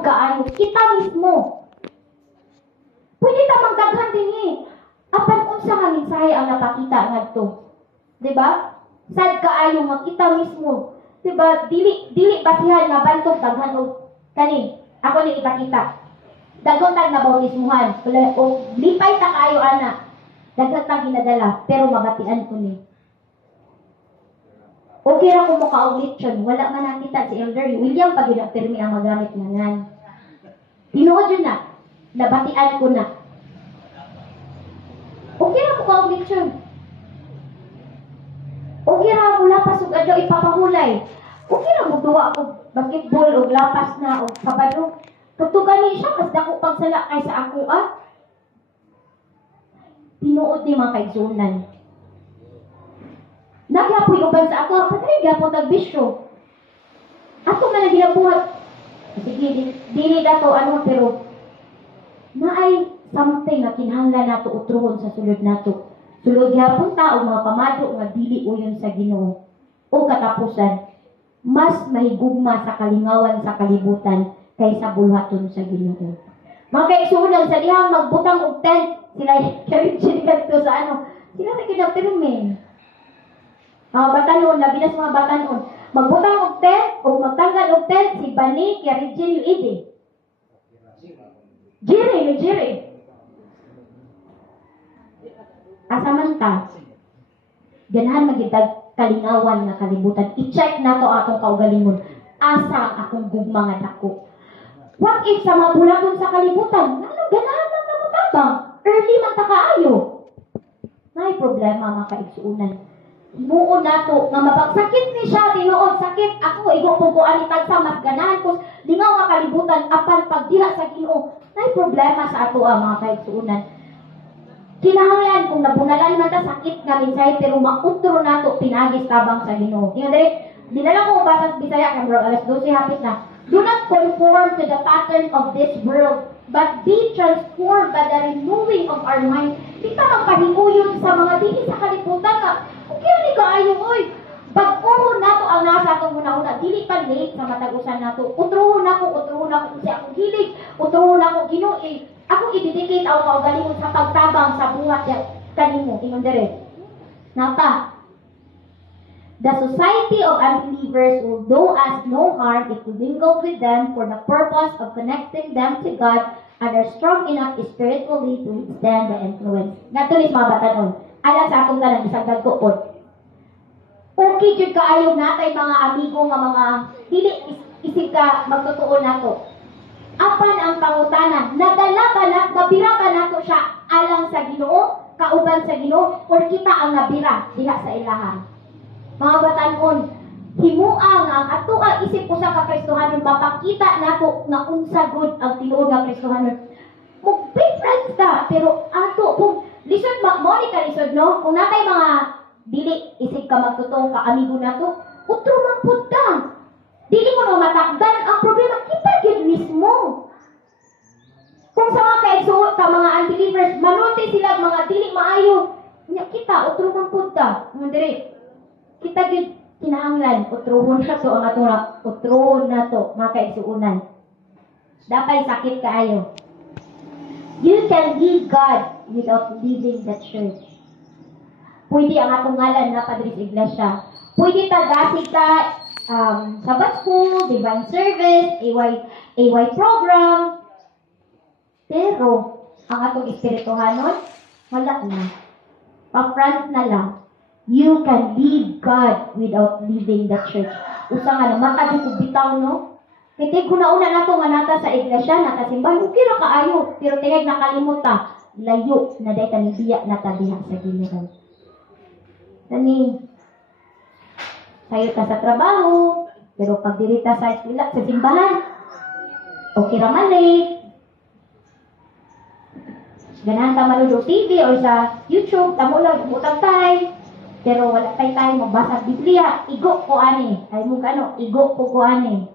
kaayo kita mismo. Pwede ta magdaghan din apan unsa nga mensahe ang napakita ngadto. Di ba? Sad kaayo nga kita mismo. Di ba? Dili basihan nga bantog daghan og kani. Ako ni ipakita. Dagon tag na bautismuhan. O lipay ta kaayo ana. Daghan tag ginadala pero mabatian ko ni. Okay ra ko mo ka-outlet yun. Wala man nakita si Elder William pag pinirmi ang magamit nga nan. Tinuod yun na. Nabatian ko na. Okay ra ko ka-outlet yun. Okay ra mo lapas o adlaw ipapahulay. Okay ra mo duwa ko basketball o lapas na o kabalo. Katugani siya, mas dako pagsala kay sa ako Tinuod ni mga kaigsunan. Nagyapoy uban sa ato, patay gyapon tag bisyo. Ato man ang ginabuhat. Sige, dili dato pero naay something na kinahanglan nato utrohon sa sulod nato. Sulod gyapon ta og mga pamado nga dili uyon sa Ginoo. O katapusan, mas mahigugma sa kalingawan sa kalibutan kaysa bulhaton sa Ginoo. Mga kaigsunan sa dihang magbutang og tent, sila karitsin kadto sa sila na kinapirmin. Mga batanon, labinas mga batanon. Magbutang og tent o magtanggal og tent si Bani kaya Regine Ide. Jiri. Asamanta. Ganahan magitag kalingawan nga kalibutan. I-check nato akong kaugalingon. Asa akong gugma nga dako. What if sa mga bulaton sa kalibutan? Ganahan lang namutabang. Early man ta kaayo. May problema mga kaigsuunan. Himuon nato nga mapagsakit ni siya tinuod sakit ako igo pug ko ani tagsa mas ganahan ko lingaw nga kalibutan apan pagdiha sa Ginoo nay problema sa ato mga kaigsuunan. Kinahanglan kung nabunalan man ta sakit nga mensahe pero mautro nato pinagis tabang sa Ginoo. Ingon diri dinala ko basas Bisaya kay murag alas 12 hapit na. Do not conform to the pattern of this world but be transformed by the renewing of our mind. Kita magpahimuyon sa mga dili sa kalibutan nga okay ni kaayo oy. Pag-uhon nato ang nasa atong una-una, dili pa late sa matag-usan nato. Utrohon ako kasi akong hilig. Utrohon ako Ginoo akong i-dedicate ako kaugalingon sa pagtabang sa buhat kanimo. Ingon dire. Napa. The society of unbelievers will do us no harm if we mingle with them for the purpose of connecting them to God and are strong enough spiritually to withstand the influence. Natulis mga batanon. Alam sa atong tanan isang dagkoon. Okay jud kaayo natay mga amigo nga mga dili isig ka magtotoo nato. Apan ang pangutanan, nadala ba nabira ba nato siya alang sa Ginoo, kauban sa Ginoo, or kita ang nabira diha sa ilahan. Mga batanon, himua nga ang atoa isip usa ka Kristohanon mapakita nato nga unsa gud ang tinuod nga Kristohanon. Mag-friends ta, pero ato kung lisod mo ni ka lisod no, kung natay mga dili isig ka magtotoo ka amigo nato, utro man pud ta. Dili mo na matakdan ang problema kita gid mismo. Kung sa mga kaigsuot ka mga unbelievers, manunti sila mga dili maayo, nya kita utro man pud ta. Diri kita gid kinahanglan utrohon na to ang atong utrohon na to mga kaigsuonan. Dapat sakit kaayo. You can leave God without leaving the church. Pwede ang atong ngalan na padre sa iglesia. Pwede tagasig ka Sabbath school, divine service, AY program. Pero ang atong espirituhanon, wala na. Pa-front na lang. You can leave God without leaving the church. Usa nga naman kadto bitaw no. Kaya kung nauna na ito nga nata sa iglesia, natasimbahan, okay ra kaayo. Pero tingag nakalimot ta, layo na dahi tanibiya na tabihan sa Ginoo. Tani, sayo ka sa trabaho, pero pag dirita sa eskwela, sa simbahan, okay ra man late. Ganahan ka manood TV o sa YouTube, tamo lang, umutang tayo. Pero wala tayo magbasa Biblia, igo ko ani. Ay mo kano, igo ko ani.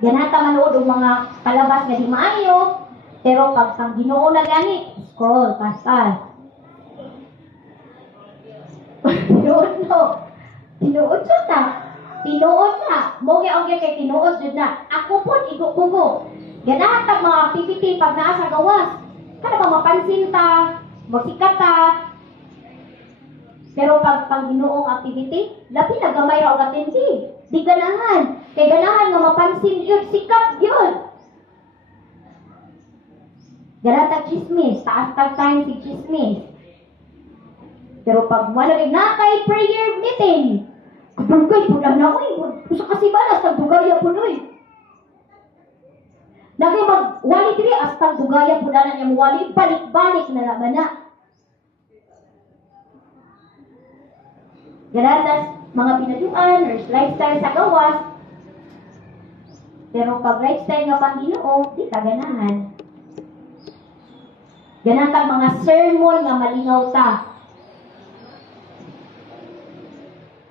Ganahan ka manood ng mga palabas na di maayo, pero pag ang Ginoo na gani, scroll, pass. Tinuod no. Tinuod siya na. Tinuod na. Mogi ang kay tinuod jud na. Ako igo-ugo. Ganahan tag mga activity pag naa sa gawas. Kada ba mapansin ta, magsikat ta. Pero pag Ginoong activity, labi na gamay ra og attendee. Di ganahan. Kay ganahan nga mapansin yun, sikat yun. Ganahan tag chismis, taas tag time si chismis. Pero pag wala na kay prayer meeting, kadugay po lang na ko sa kasibalas, tagdugaya po noy. Nagay mag-wali diri, as tagdugaya po na niya wali, balik-balik na naman na. Ganatas, mga pinaduan, or lifestyle sa gawas. Pero pag lifestyle nga pang Ginoo, di ka ganahan. Ganatang mga sermon nga malingaw ta.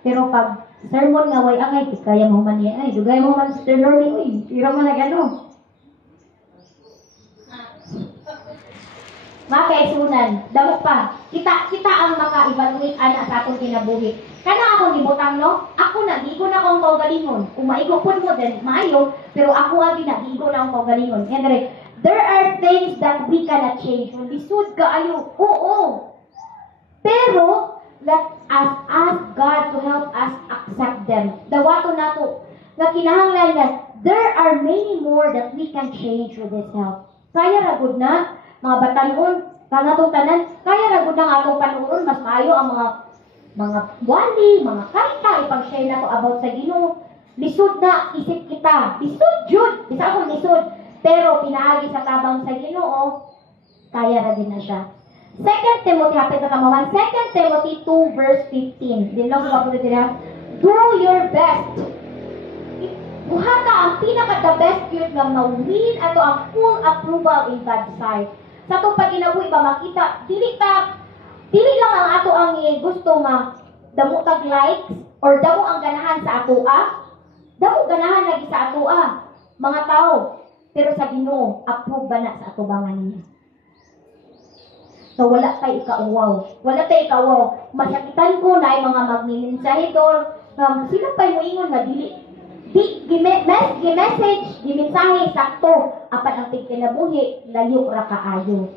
Pero pag sermon nga way angay, di kaya mo man niya, ay, dugay mo man Sister Lordy, uy, tira mo na gano'n. Mga kaisunan, damo pa, kita ang maka-evaluate ana sa atong kinabuhi. Kana akong gibutang, no? Ako na, di ko na akong kaugalingon. Kung maigupon mo din, maayo, pero ako agi na, di ko na akong kaugalingon. Kaya there are things that we cannot change. When lisod ka ayo, oo. Pero, let us ask God to help us accept them. Dawato na to, nga kinahanglan nga, there are many more that we can change with this help. Kaya ragod na, mga batanon, kanatong tanan, kaya ragod na nga atong panuron, mas maayo ang mga wali, mga kanta, ipag-share na to about sa Ginoo. Lisod na, isip kita. Lisod, Jud. Isa akong lisod. Pero, pinaagi sa tabang sa Ginoo, kaya ra din na siya. 2 Timothy, hapit na tamawan. 2 Timothy 2 verse 15. Din lang ko dira. Do your best. Buhata ang pinaka-the best yun nga ma-win ato ang full approval in God's sight. Sa itong pag-inabuhi ba makita, dili lang ang ato ang gusto nga damo tag likes or damo ang ganahan sa atoa. Damo ganahan lagi sa atoa. Mga tao. Pero sa Ginoo, approve ba na sa atubangan niya? So, wala tayo ikauwaw. Wala tayo ikauwaw. Masakitan ko na ay mga magmimensahe doon. Sila pa'y moingon nga dili. Gi-message, gi-mensahe, sakto. Apat ang tigkinabuhi, layo ra kaayo.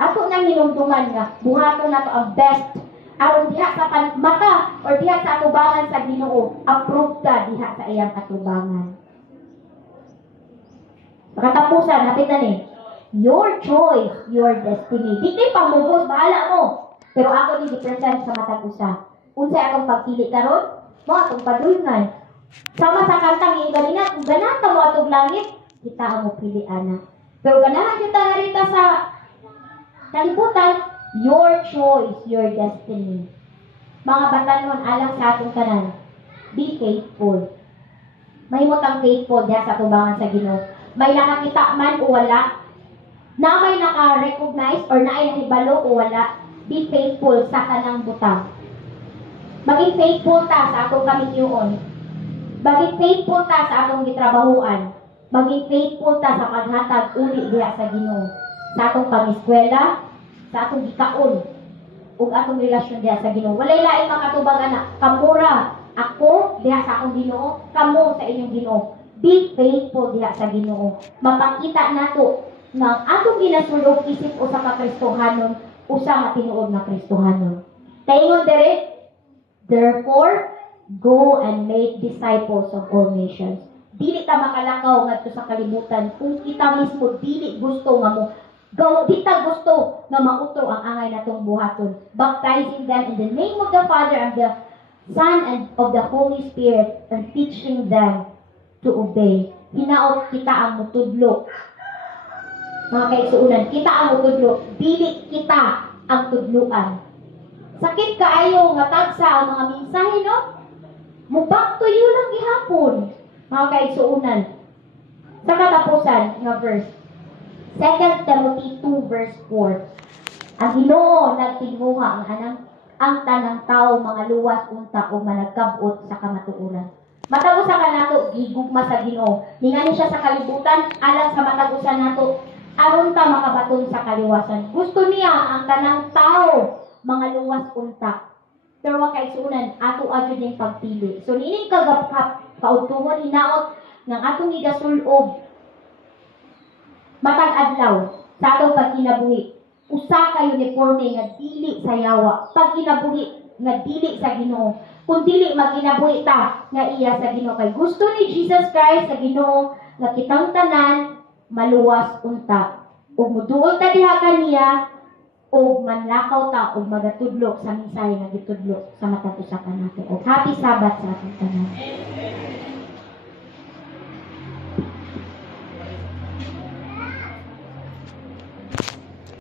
Ato nang hinumduman nga, buhato na to ang best. Aron diha sa mata or diha sa atubangan sa Ginoo, approve ka diha sa iyang atubangan. Makatapusan, napitan eh. Your choice, your destiny. Di pamubos, bahala mo. Pero ako ni present sa matag usa. Unsay akong pagpili karon? Mo atong padulngan. Sama sa kantang ibalina, kung ganahan ka mo atong langit, kita ang mo pili ana. Pero ganahan kita narita sa kalibutan, your choice, your destiny. Mga batanon alang sa atong tanan. Be faithful. Mahimot ang faithful diha sa tubangan sa Ginoo. May nakakita man o wala, na may naka-recognize or na ay nahibalo o wala, be faithful sa kanang butang. Maging faithful ta sa atong kamityuon. Maging faithful ta sa atong gitrabahuan. Maging faithful ta sa paghatag uli diha sa Ginoo. Sa atong pang-eskwela, sa atong gikaon, ug atong relasyon diha sa Ginoo. Walay lain makatubag ana, kamura ako diha sa akong Ginoo, kamo sa inyong Ginoo. Be faithful diha sa Ginoo. Mapakita nato nga atong ginasulog isip usa ka Kristohanon, usa ka tinuod na Kristohanon. Taingon dere, therefore, go and make disciples of all nations. Dili ta makalakaw ngadto sa kalibutan kung kita mismo dili gusto nga mo di ta gusto nga mautro ang angay natong buhaton. Baptizing them in the name of the Father and the Son and of the Holy Spirit and teaching them to obey. Hinaot kita ang mutudlo. Mga kaigsuunan, kita ang mutudlo. Dili kita ang tudluan. Sakit kaayo nga tagsa ang mga mensahe, no? Mubak to you lang gihapon. Mga kaigsuunan. Sa katapusan nga verse. 2 Timothy 2 verse 4. Ang Ginoo nagtinguha ang tanang tao mga luwas unta o managkabot sa kamatuoran. Matagusa ka nato, gigugma sa Ginoo. Ningani siya sa kalibutan, alang sa matagusan nato, aron ta makabaton sa kaliwasan. Gusto niya ang tanang tao, mga luwas unta. Pero wa kaigsuunan, ato agad yung pagpili. So niining kaugtuhon hinaot ng atong igasulob matag adlaw sa atong pagkinabuhi. Usa ka uniforme nga dili sa yawa. Pag kinabuhi nga dili sa Ginoo. Kung dili magkinabuhi ta nga iya sa Ginoo kay gusto ni Jesus Christ sa Ginoo nga kitang tanan maluwas unta. Ug muduol ta diha kaniya o manlakaw ta o magatudlo sa minsay nga gitudlo sa matag usa ka nato. O happy Sabbath sa ating tanan.